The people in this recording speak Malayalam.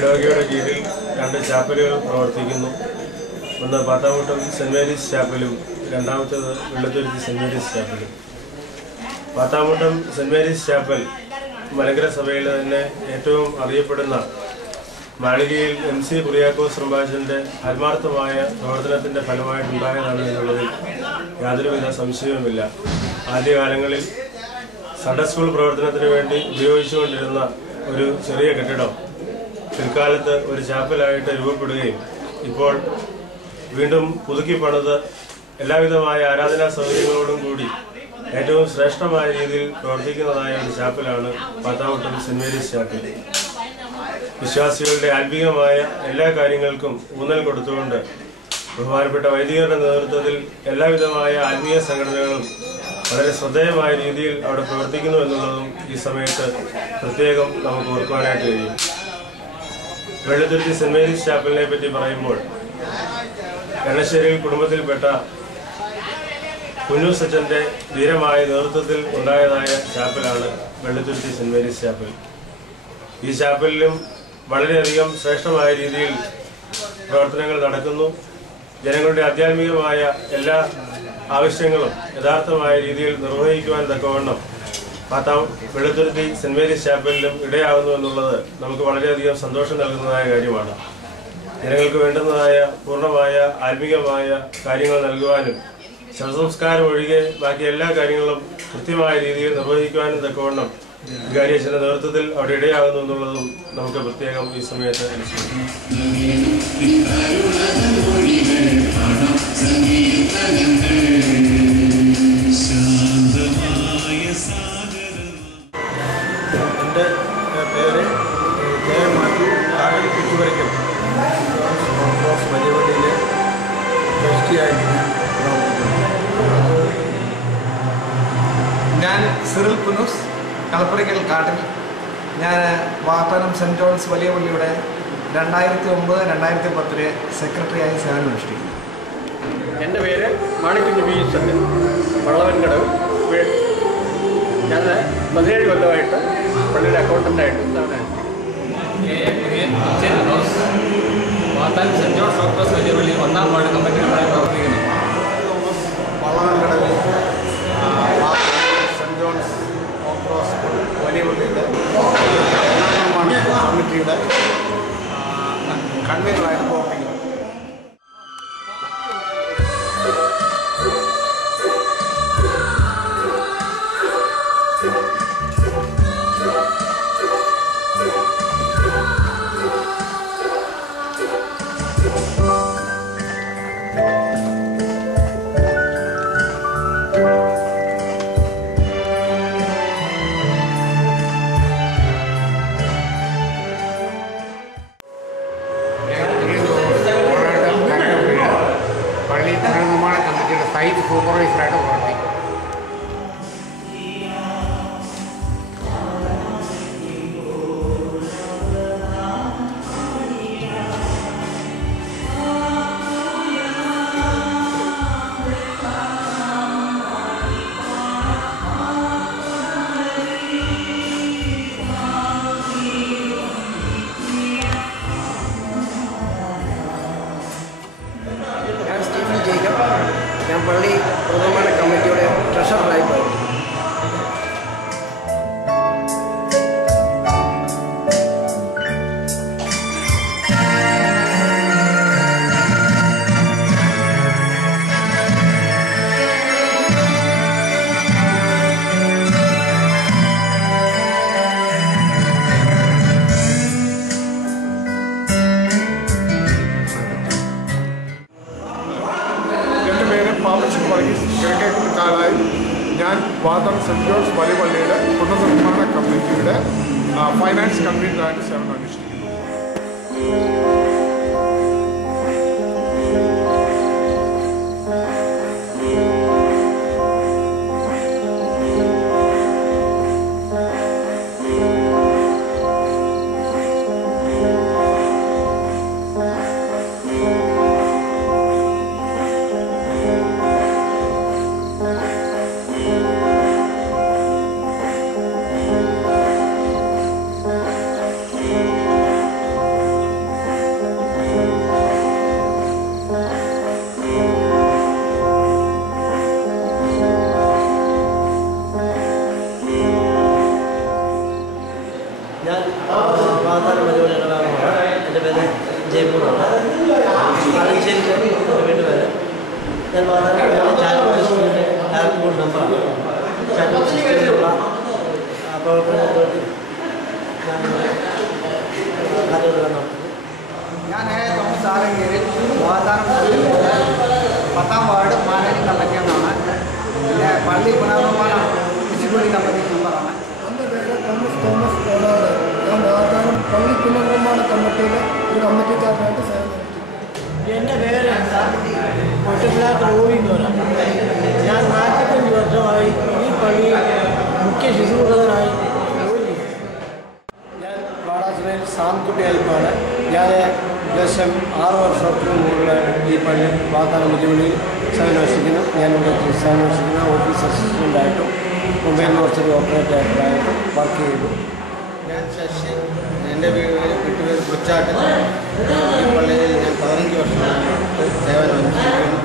ഇടവകയുടെ കീഴിൽ 2 ചാപ്പലുകൾ പ്രവർത്തിക്കുന്നു. ഒന്ന് പാത്താമുട്ടം സെൻറ് മേരീസ് ചാപ്പലും രണ്ടാമത്തേത് വെള്ളത്തുരുത്തി സെൻറ് മേരീസ് ചാപ്പലും. Pathamuttam Saint Mary's chapel Malankara സഭയിലെ തന്നെ ഏറ്റവും അറിയപ്പെടുന്ന മാളികയിൽ MC കുറിയാക്കോസ് റമ്പാച്ചൻ്റെ ആത്മാർത്ഥമായ പ്രവർത്തനത്തിൻ്റെ ഫലമായിട്ടുണ്ടായതാണ് എന്നുള്ളതിൽ യാതൊരുവിധ സംശയവുമില്ല. ആദ്യകാലങ്ങളിൽ സൺഡേ സ്കൂൾ പ്രവർത്തനത്തിന് വേണ്ടി ഉപയോഗിച്ചുകൊണ്ടിരുന്ന ഒരു ചെറിയ കെട്ടിടം പിൽക്കാലത്ത് ഒരു ചാപ്പലായിട്ട് രൂപപ്പെടുകയും ഇപ്പോൾ വീണ്ടും പുതുക്കി പണിത് എല്ലാവിധമായ ആരാധനാ സൗകര്യങ്ങളോടും കൂടി ഏറ്റവും ശ്രേഷ്ഠമായ രീതിയിൽ പ്രവർത്തിക്കുന്നതായ ഒരു ചാപ്പലാണ് പാത്താമുട്ടം സെൻറ് മേരീസ് ചാപ്പൽ. വിശ്വാസികളുടെ ആത്മീയമായ എല്ലാ കാര്യങ്ങൾക്കും ഊന്നൽ കൊടുത്തുകൊണ്ട് ബഹുമാനപ്പെട്ട വൈദികരുടെ നേതൃത്വത്തിൽ എല്ലാവിധമായ ആത്മീയ സംഘടനകളും വളരെ ശ്രദ്ധേയമായ രീതിയിൽ അവിടെ പ്രവർത്തിക്കുന്നു എന്നുള്ളതും ഈ സമയത്ത് പ്രത്യേകം നമുക്ക് ഓർക്കുവാനായിട്ട് കഴിയും. വെള്ളത്തുരുത്തി സെൻറ് മേരീസ് ചാപ്പലിനെ പറ്റി പറയുമ്പോൾ എണ്ണശ്ശേരിയിൽ കുടുംബത്തിൽപ്പെട്ട കുഞ്ഞു സച്ചൻ്റെ ധീരമായ നേതൃത്വത്തിൽ ഉണ്ടായതായ ചാപ്പലാണ് വെള്ളത്തുരുത്തി സെൻറ് മേരീസ് ചാപ്പൽ. ഈ ചാപ്പലിലും വളരെയധികം ശ്രേഷ്ഠമായ രീതിയിൽ പ്രവർത്തനങ്ങൾ നടക്കുന്നു. ജനങ്ങളുടെ ആധ്യാത്മികമായ എല്ലാ ആവശ്യങ്ങളും യഥാർത്ഥമായ രീതിയിൽ നിർവഹിക്കുവാൻ തക്കവണ്ണം വെള്ളത്തുരുത്തി സെൻറ് മേരീസ് ചാപ്പലിലും ഇടയാകുന്നു എന്നുള്ളത് നമുക്ക് വളരെയധികം സന്തോഷം നൽകുന്നതായ കാര്യമാണ്. ജനങ്ങൾക്ക് വേണ്ടുന്നതായ പൂർണ്ണമായ ആത്മീയമായ കാര്യങ്ങൾ നൽകുവാനും ശവസംസ്കാരം ഒഴികെ ബാക്കി എല്ലാ കാര്യങ്ങളും കൃത്യമായ രീതിയിൽ നിർവഹിക്കുവാനും തക്കവണ്ണം വികാരിയച്ഛൻ്റെ നേതൃത്വത്തിൽ അവിടെ ഇടയാകുന്നു എന്നുള്ളതും നമുക്ക് പ്രത്യേകം ഈ സമയത്ത് അനുസരിക്കും. എൻ്റെ പേര് ജയമാറ്റി താഴെ ചുറ്റുവരയ്ക്കൽ വലിയ പള്ളിയിലെ ട്രസ്റ്റിയായിട്ട് ഞാൻ സിറിൽ പുനൂസ് കളപ്പുരയ്ക്കൽ കാട്ടിൽ. ഞാൻ വാത്താനം സെൻറ് ജോൺസ് വലിയ പള്ളിയുടെ 2009-2010 സെക്രട്ടറിയായി സേവനമനുഷ്ഠിക്കുന്നു. എൻ്റെ പേര് മാണിക്കുഞ്ഞ് ബി സത്യൻ, വള്ളവൻകടവ്. ഞാൻ 17 കൊല്ലമായിട്ട് പള്ളിയുടെ അക്കൗണ്ടൻ്റായിട്ട് വാത്താനം സെൻറ് ജോൺസ് ഡോക്ടേഴ്സ് വലിയ പള്ളി 1-ാം വാർഡ് കമ്മിറ്റിയിലാണ് പ്രവർത്തിക്കുന്നത്. വള്ളവൻകടവിൽ സെൻറ് ജോൺസ് വലിയ പള്ളിയുടെ കമ്മിറ്റിയുടെ കൺവീനറായിട്ട് പ്രവർത്തിക്കുന്നു. പള്ളി പുനർനിർമ്മാണ കമ്മിറ്റിയുടെ സൈറ്റ് സൂപ്പർവൈസറായിട്ട് പ്രവർത്തിക്കും. ഞാൻ പള്ളി പുനർനിർമ്മാണ കമ്മിറ്റിയുടെ ട്രഷററായി പ്രവർത്തിക്കുന്നു. ഞാൻ വാത്താനം സെൻറ് ജോൺസ് വലിയ പള്ളിയുടെ പുനർനിർമ്മാണ കമ്മിറ്റിയുടെ ഫൈനാൻസ് കൺവീനറായിട്ട് സേവനം അനുഷ്ഠിക്കുന്നു. വിളിക്കുന്നതാണ്. ആവശ്യമില്ല വീട്ടിൽ വരെ ഞാൻ വളരെ ചാരിറ്റബിൾ സിസ്റ്റത്തിൻ്റെ ഡയറക്ട് ബോർഡ് മെമ്പറാണ്. ചാരിറ്റബിൾ സിസ്റ്റത്തിലുള്ള പ്രവർത്തനങ്ങൾക്ക് ഞാൻ തോമസ് ആലങ്കേരി വാതാനം സമിതിയുടെ 10ാം വാർഡ് മാനേജിംഗ് കമ്മിറ്റി അംഗമാണ്. പിന്നെ പള്ളി പുനർനിർമ്മാണ മുനിസിപ്പാലിറ്റി കമ്മിറ്റി മെമ്പറാണ്. എൻ്റെ പേര് തോമസ് കോടാട്. ഞാൻ വാതാനം പള്ളി പുനർനിർമ്മാണ കമ്മിറ്റിയിലെ ഒരു കമ്മിറ്റിക്കാരനായിട്ട് സേവനം. എൻ്റെ പേര് ഒറ്റപ്പിലാക്ക് റോബിന്നോര. ഞാൻ 45 വർഷമായി ഈ പള്ളിയിൽ മുഖ്യ ശുശ്രൂഷകനായി ജോലി ചെയ്യുന്നു. ഞാൻ വാടാശ്രയിൽ സാംകുട്ടി അയപ്പാണ്. ഞാൻ ഏകദേശം 6 വർഷത്തിന് മുകളിൽ ഈ പള്ളി വാഗ്ദാനം വെല്ലുവിളിയിൽ സേവനമനുഷ്ഠിക്കുന്നു. ഞാനിവിടെ സേവനമനുഷ്ഠിക്കുന്ന ഓഫീസ് അസിസ്റ്റൻ്റായിട്ടും മൊബൈൽ മോർച്ചറി ഓപ്പറേറ്ററായിട്ടും വർക്ക് ചെയ്തു. ഞാൻ ശശി. എൻ്റെ വീട്ടുപേര് കുച്ചാട്ട്. ഈ പള്ളിയിൽ ഞാൻ 15 വർഷമായിട്ട് സേവനം അനുഷ്ഠിക്കുന്നു.